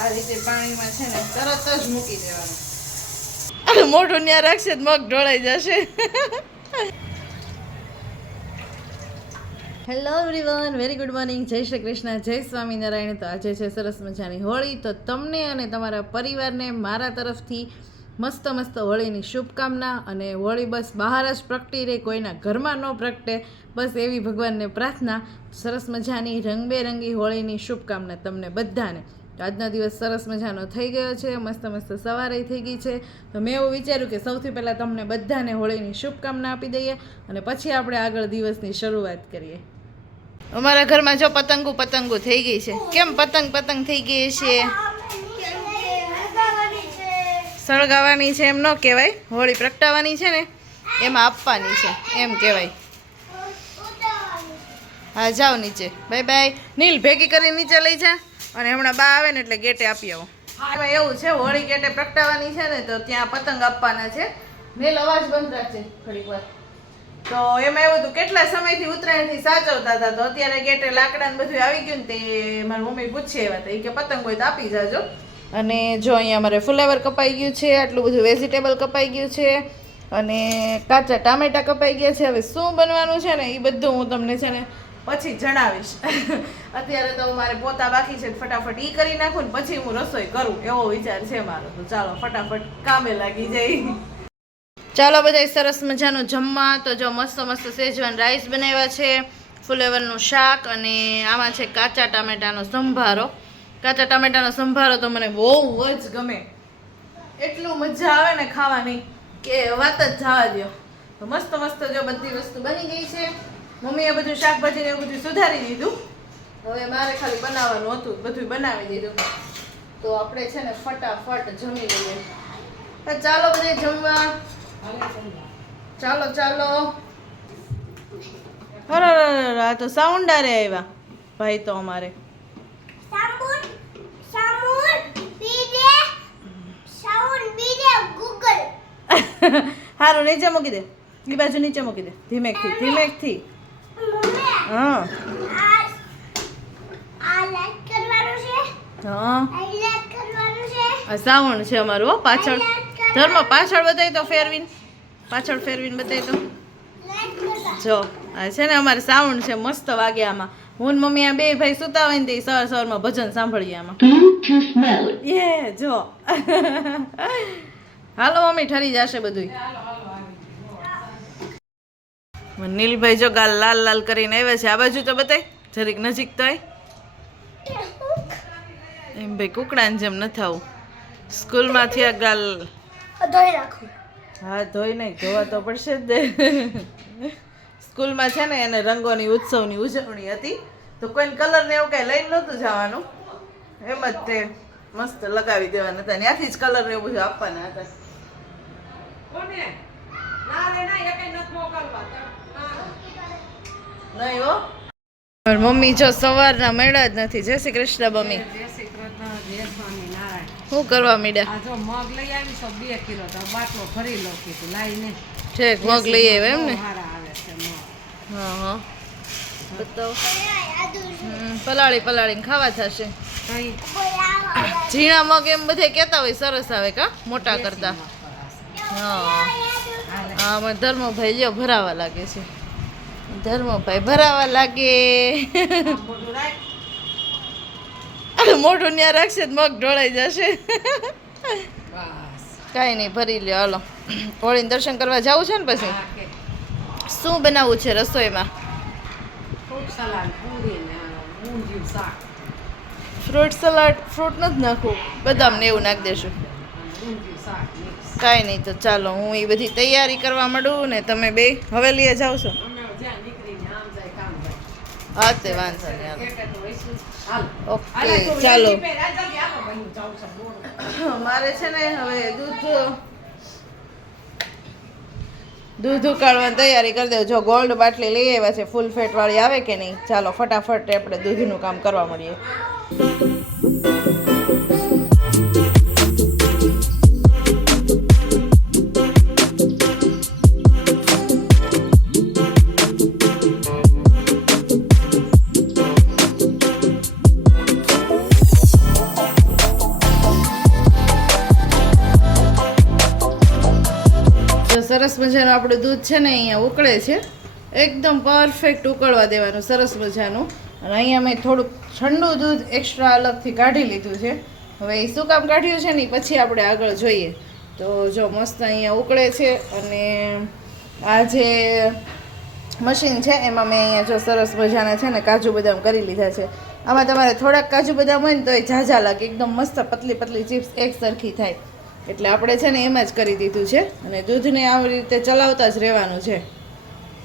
આ રીતે પાણીમાં છે ને તરત જ મૂકી દેવાનું. મોઢું ન્યા રાખશે મગ ઢોળાઈ જશે. Hello everyone, very good morning. જય શ્રી કૃષ્ણ, જય સ્વામિનારાયણ. તો આજે છે સરસ મજાની હોળી. તો તમને અને તમારા પરિવારને મારા તરફથી મસ્ત મસ્ત હોળીની શુભકામના. અને હોળી બસ બહાર જ પ્રગટી રહે, કોઈના ઘરમાં ન પ્રગટે, બસ એવી ભગવાનને પ્રાર્થના. સરસ મજાની રંગબેરંગી હોળીની શુભકામના તમને બધાને. તો આજનો દિવસ સરસ મજાનો થઈ ગયો છે, મસ્ત મસ્ત સવારે થઈ ગઈ છે. તો મેં એવું વિચાર્યું કે સૌથી પહેલાં તમને બધાને હોળીની શુભકામના આપી દઈએ અને પછી આપણે આગળ દિવસની શરૂઆત કરીએ. અમારા ઘરમાં જો પતંગો થઈ ગઈ છે. કેમ પતંગ થઈ ગઈ છે? સળગાવવાની છે એમ ન કહેવાય, હોળી પ્રગટાવવાની છે ને એમાં આપવાની છે એમ કહેવાય. હા જાઓ નીચે, બાય બાય. નીલ ભેગી કરી નીચે લઈ જા, અને હમણાં બા આવે ને એટલે ગેટે આપી આવો. એમાં એવું છે, હોળી ગેટે પ્રગટાવવાની છે ને તો ત્યાં પતંગ આપવાના છે. નીલ અવાજ બંધ રાખજે થોડીક વાર. તો એમાં એવું હતું, કેટલા સમયથી ઉત્તરાયણથી સાચવતા હતા, તો અત્યારે ગેટે લાકડા ને બધું આવી ગયું ને તે મારી મમ્મી પૂછે એવા હતા, કે પતંગ હોય તો આપી જાજો. અને જો અહીંયા અમારે ફ્લેવર કપાઈ ગયું છે, આટલું બધું વેજીટેબલ કપાઈ ગયું છે, અને કાચા ટામેટા કપાઈ ગયા છે. હવે શું બનવાનું છે ને એ બધું હું તમને છે ને પછી જણાવીશ. અત્યારે તો મારે પોતા બાકી છે, ફટાફટ ઈ કરી નાખું ને પછી હું રસોઈ કરું, એવો વિચાર છે મારો. તો ચાલો ફટાફટ કામે લાગી જાય. ચાલો બધા સરસ મજાનું જમવા. તો જો મસ્ત મસ્ત શેજવાન રાઈસ બનાવ્યા છે, ફ્લેવરનું શાક, અને આમાં છે કાચા ટામેટાનો સંભારો. કાચા ટામેટાનો સંભારો તો મને બહુ જ ગમે, એટલું મજા આવે ને ખાવાની કે વાત જ જવા દો. તો મસ્ત મસ્ત જો બધી વસ્તુ બની ગઈ છે. મમ્મીએ બધું શાકભાજી ને એવું બધું સુધારી દીધું, હવે મારે ખાલી બનાવવાનું હતું, બધું બનાવી દીધું. તો આપણે છે ને ફટાફટ જમી લઈએ. તો ચાલો બધે જમવા. ચાલો આ તો સાઉન્ડ આરે આવ્યા ભાઈ. તો અમારે હારું નીચે મૂકી દે, એ બાજુ નીચે મૂકી દે, ધીમેકથી. હા આ સાઉન્ડ છે અમારું. હો પાછળ ધર્મ પાછળ બતાવી તો ફેરવીને બતાવી તો જો આ છે ને અમારે સાઉન્ડ છે મસ્ત વાગે આમાં. હું ને મમ્મી આ બે ભાઈ સુતા હોય ને તે સવારમાં ભજન સાંભળીએ આમાં. જો હાલો મમ્મી ઠરી જશે બધું. નીલભાઈ જો ગાલ લાલ કરીને આવ્યા છે. આ બાજુ તો બતાય જરીક નજીક તો એમ ભાઈ કુકડાને જેમ ન થવું. સ્કૂલમાંથી આ ગાલ ધોઈ રાખું. હા ધોઈ નહીં, ધોવા તો પડશે જ. સ્કૂલમાં છે ને એને રંગોની ઉત્સવની ઉજવણી હતી, તો કોઈને કલર ને એવું કઈ લઈને નહોતું જવાનું, એમ જ તે મસ્ત લગાવી દેવાના હતા. ત્યાંથી જ કલર ને એવું બધું આપવાના હતા. નહીં હો, મમ્મી જો સવારના મળ્યા જ નથી. જય શ્રી કૃષ્ણ મમ્મી. શું કરવા મીડ્યા? જો મગ લઈ આવી છો 2 કિલો, તો બાટલો ભરી લો કીધું લાઈને. ઠીક મગ લઈ આવ્યા એમ ને? સારા આવે છે મગ. હા પલાળીને ખાવા થશે. ઝીણા મગ એમ બધે કહેતા હોય સરસ આવે કા મોટા કરતા. હા ધર્મભાઈ લ્યો ભરાવા લાગે છે. મોઢું ન્યા રાખશે મગ ઢોળાઈ જશે. કાંઈ નહીં, ભરી લ્યો. હાલો હોળીને દર્શન કરવા જવું છે ને પછી શું બનાવવું છે રસોઈમાં? Fruit salad. ફ્રૂટ નથી નાખવું, બદામ ને એવું નાખી દેશું. કાંઈ નહીં, તો ચાલો હું એ બધી તૈયારી કરવા માંડું ને તમે બે હવેલીએ જાઓ છો? હા તે વાંધો નહીં. ઓકે ચાલો. મારે છે ને હવે દૂધ ઉકાળવાની તૈયારી કરી દઉં. જો ગોલ્ડ બાટલી લઈ આવ્યા છે, ફૂલ ફેટ વાળી આવે કે નહીં. ચાલો ફટાફટ આપણે દૂધનું કામ કરવા મળીએ. સરસ મજાનું આપણું દૂધ છે ને અહીંયા ઉકળે છે. એકદમ પરફેક્ટ ઉકળવા દેવાનું સરસ મજાનું. અને અહીંયા મેં થોડુંક ઠંડુ દૂધ એક્સ્ટ્રા અલગથી કાઢી લીધું છે. હવે એ શું કામ કાઢ્યું છે ને પછી આપણે આગળ જોઈએ. તો જો મસ્ત અહીંયા ઉકળે છે. અને આ જે મશીન છે એમાં મેં અહીંયા જો સરસ મજાના છે ને કાજુ બદામ કરી લીધા છે. આમાં તમારે થોડાક કાજુ બદામ હોય ને તો એ ઝાઝા લાગે, એકદમ મસ્ત પતલી પતલી ચિપ્સ એક સરખી થાય. એટલે આપણે છે ને એમ જ કરી દીધું છે. અને દૂધને આવી રીતે ચલાવતા જ રહેવાનું છે,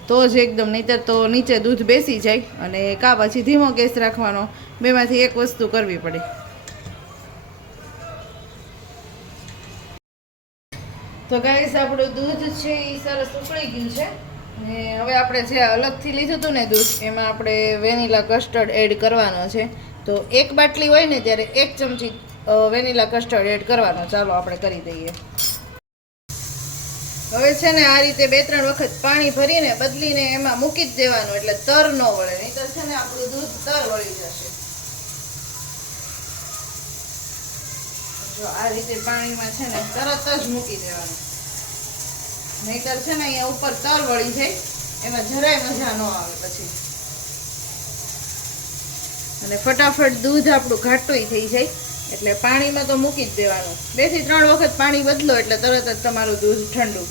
તો જ એકદમ, નહીંતર તો નીચે દૂધ બેસી જાય. અને કાં પછી ધીમો ગેસ રાખવાનો, બેમાંથી એક વસ્તુ કરવી પડે. તો ગાઈસ આપણું દૂધ છે એ સરસ ઉકળી ગયું છે. અને હવે આપણે જે અલગથી લીધું હતું ને દૂધ, એમાં આપણે વેનીલા કસ્ટર્ડ એડ કરવાનો છે. તો એક બાટલી હોય ને ત્યારે 1 ચમચી વેનીલા કસ્ટર્ડ એડ કરવાનો. ચાલો આપણે કરી દઈએ. હવે છે ને આ રીતે 2-3 વખત પાણી ભરીને બદલીને એમાં મૂકી જ દેવાનું, એટલે તર ન વળે. નહીં તો છે ને આપણું દૂધ તર વળી જશે. જો આ રીતે પાણીમાં છે ને તરત જ મૂકી દેવાનું, નહીંતર છે ને અહીંયા ઉપર તર વળી જાય, એમાં જરાય મજા ન આવે પછી. અને ફટાફટ દૂધ આપણું ઘાટું થઈ જાય. એટલે પાણીમાં તો મૂકી જ દેવાનું. 2 થી 3 વખત પાણી બદલો એટલે તરત જ તમારું દૂધ ઠંડુ.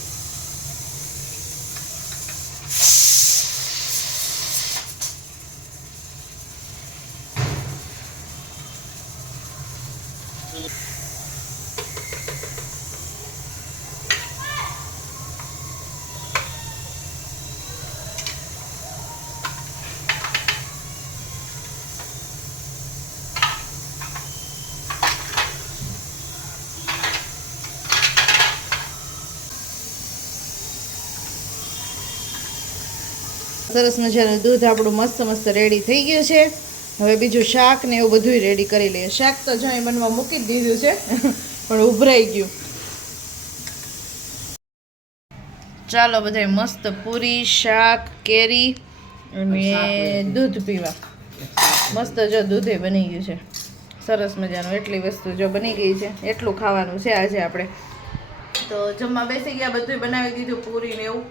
સરસ મજાનું દૂધ આપણું મસ્ત મસ્ત રેડી થઈ ગયું છે. હવે બીજું શાક ને એવું બધું રેડી કરી લઈએ. શાક તો જો બનવા મૂકી જ દીધું છે પણ ઉભરાઈ ગયું. ચાલો બધાય મસ્ત પૂરી, શાક, કેરી અને દૂધ પીવા. મસ્ત જો દૂધે બની ગયું છે સરસ મજાનું. એટલી વસ્તુ જો બની ગઈ છે, એટલું ખાવાનું છે આજે આપણે. તો જમવા બેસી ગયા, બધું બનાવી દીધું, પૂરી ને એવું.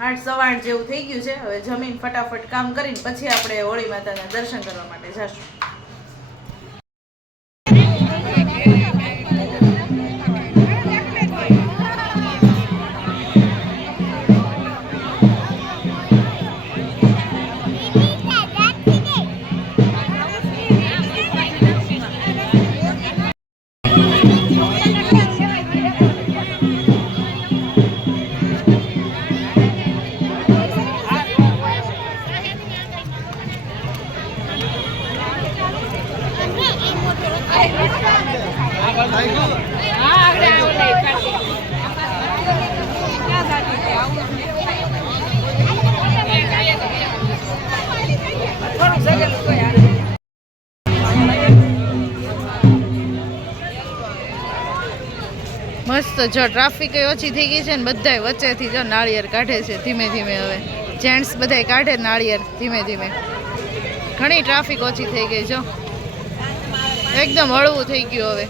8-8:15 જેવું થઈ ગયું છે. હવે જમીન ફટાફટ કામ કરીને પછી આપણે હોળી માતાના દર્શન કરવા માટે જશું. મસ્ત જો ટ્રાફિક ઓછી થઈ ગઈ છે ને બધાય વચ્ચેથી જો નાળિયેર કાઢે છે ધીમે ધીમે. હવે જેન્ટ્સ બધાય કાઢે નાળિયેર ધીમે ધીમે. ઘણી ટ્રાફિક ઓછી થઈ ગઈ જો, એકદમ હળવું થઈ ગયું હવે.